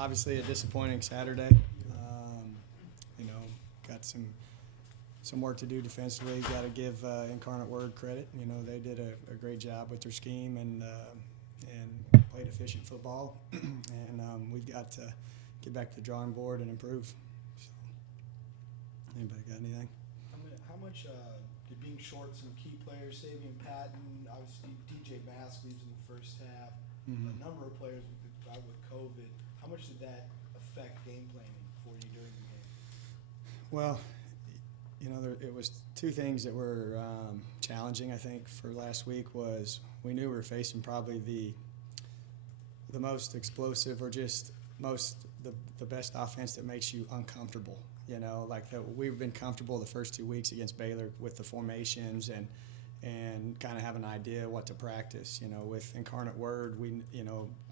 Obviously a disappointing Saturday. You know, got some work to do defensively. Got to give Incarnate Word credit. You know, they did a great job with their scheme and played efficient football. And we've got to get back to the drawing board and improve. So, anybody got anything? How much did being short some key players, Savion Patton, obviously DJ Mask leaves in the first half, a number of players with COVID, how much did that affect game planning for you during the game? Well, you know, it was two things that were challenging, I think, for last week. Was we knew we were facing probably the most explosive or just the best offense that makes you uncomfortable. You know, like we've been comfortable the first 2 weeks against Baylor with the formations and kind of have an idea what to practice. You know, with Incarnate Word,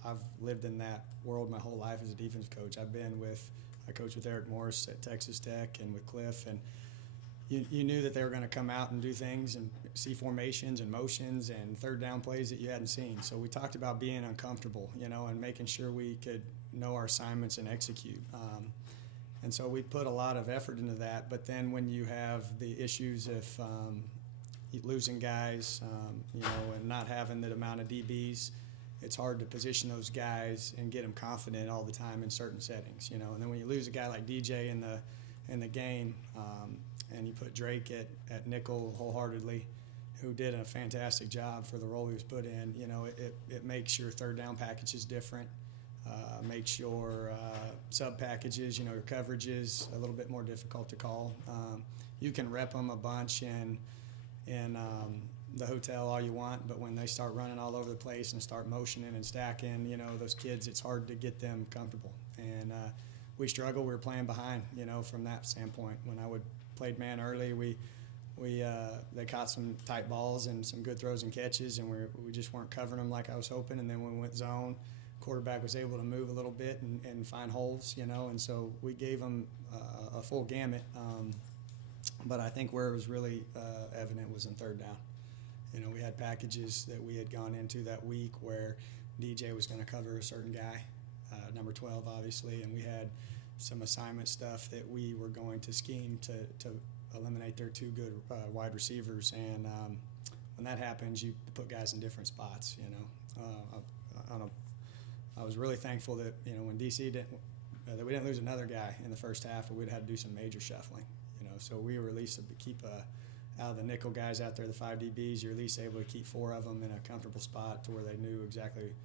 I've lived in that world my whole life as a defense coach. I coached with Eric Morris at Texas Tech and with Cliff, and you knew that they were going to come out and do things and see formations and motions and third down plays that you hadn't seen. So we talked about being uncomfortable, you know, and making sure we could know our assignments and execute. And so we put a lot of effort into that. But then when you have the issues of losing guys, you know, and not having the amount of DBs, it's hard to position those guys and get them confident all the time in certain settings, you know. And then when you lose a guy like DJ in the game, and you put Drake at nickel wholeheartedly, who did a fantastic job for the role he was put in, you know, it makes your third down packages different. Makes your sub packages, you know, your coverages a little bit more difficult to call. You can rep them a bunch in the hotel all you want, but when they start running all over the place and start motioning and stacking, you know, those kids, it's hard to get them comfortable. And we struggle. We were playing behind, you know, from that standpoint. When I played man early, they caught some tight balls and some good throws and catches, and we just weren't covering them like I was hoping. And then when we went zone, quarterback was able to move a little bit and find holes, you know, and so we gave them a full gamut. But I think where it was really evident was in third down. You know, we had packages that we had gone into that week where DJ was going to cover a certain guy, number 12 obviously, and we had some assignment stuff that we were going to scheme to eliminate their two good wide receivers. And when that happens, you put guys in different spots, you know. I was really thankful that, you know, when DC that we didn't lose another guy in the first half, or we'd had to do some major shuffling, you know. So we were at least able to keep out of the nickel guys out there, the 5 DBs, you're at least able to keep 4 of them in a comfortable spot to where they knew exactly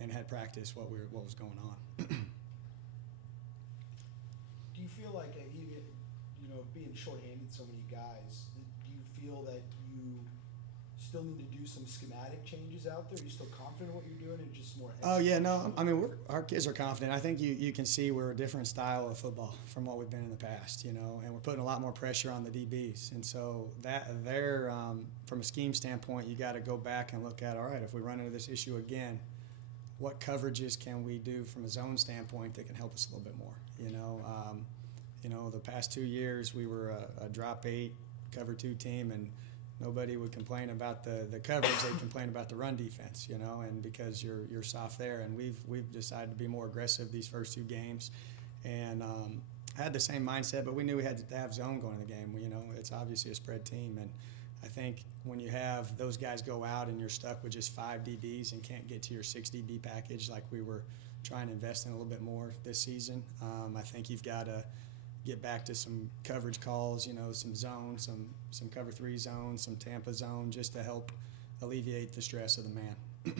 and had practiced what was going on. Do you feel like, even, you know, being shorthanded so many guys, do you feel that you still need to do some schematic changes out there? Are you still confident in what you're doing, and just more? Oh yeah, no. I mean, our kids are confident. I think you can see we're a different style of football from what we've been in the past, you know, and we're putting a lot more pressure on the DBs. And so from a scheme standpoint, you got to go back and look at, all right, if we run into this issue again, what coverages can we do from a zone standpoint that can help us a little bit more? You know, the past 2 years we were a drop 8 cover 2 team, and nobody would complain about the coverage. They'd complain about the run defense, you know, and because you're soft there. And we've decided to be more aggressive these first 2 games, and had the same mindset, but we knew we had to have zone going in the game. You know, it's obviously a spread team, and I think when you have those guys go out and you're stuck with just 5 DBs and can't get to your 6 DB package like we were trying to invest in a little bit more this season, I think you've got to get back to some coverage calls, you know, some zone, some cover 3 zone, some Tampa zone, just to help alleviate the stress of the man. Coach,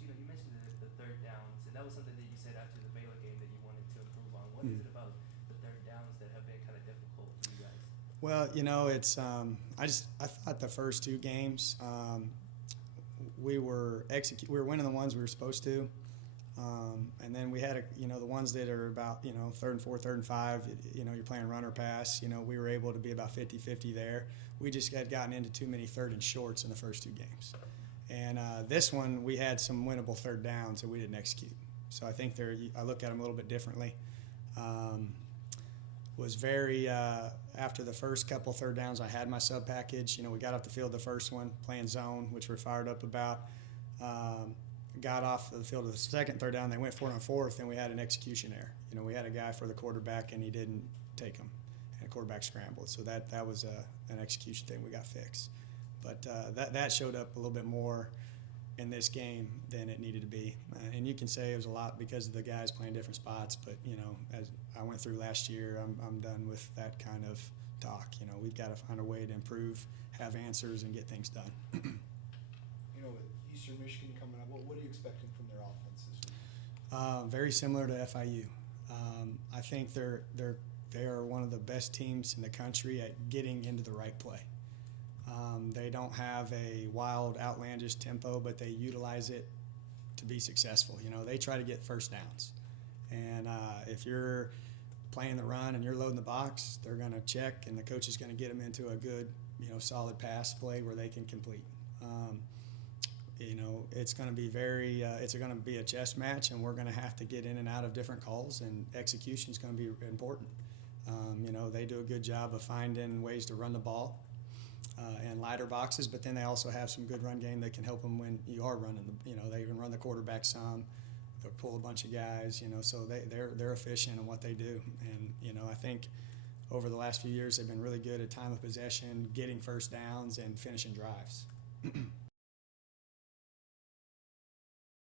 you mentioned the third downs, and that was something that you said after the Baylor game that you wanted to improve on. What is it about the third downs that have been kind of difficult for you guys? Well, you know, it's I thought the first 2 games we were winning the ones we were supposed to. And then we had the ones that are about, you know, 3rd and 4, 3rd and 5, you know, you're playing run or pass, you know, we were able to be about 50-50 there. We just had gotten into too many 3rd and shorts in the first 2 games. And this one, we had some winnable third downs that we didn't execute. So I think I look at them a little bit differently. Was very, after the first couple third downs, I had my sub package. You know, we got off the field the first one, playing zone, which we're fired up about. got off the field of the second, third down, they went for it on fourth, and we had an execution error. You know, we had a guy for the quarterback, and he didn't take him, and the quarterback scrambled. So that was an execution thing we got fixed. But that showed up a little bit more in this game than it needed to be. And you can say it was a lot because of the guys playing different spots, but, you know, as I went through last year, I'm done with that kind of talk. You know, we've got to find a way to improve, have answers, and get things done. You know, with Eastern Michigan coming up, what are you expecting from their offense this week? Very similar to FIU. I think they are one of the best teams in the country at getting into the right play. They don't have a wild, outlandish tempo, but they utilize it to be successful. You know, they try to get first downs. And if you're playing the run and you're loading the box, they're going to check, and the coach is going to get them into a good, you know, solid pass play where they can complete. You know, it's going to be it's going to be a chess match, and we're going to have to get in and out of different calls, and execution is going to be important. You know, they do a good job of finding ways to run the ball and lighter boxes, but then they also have some good run game that can help them when you are running. You know, they can run the quarterback some. They'll pull a bunch of guys. You know, so they're efficient in what they do. And you know, I think over the last few years they've been really good at time of possession, getting first downs, and finishing drives.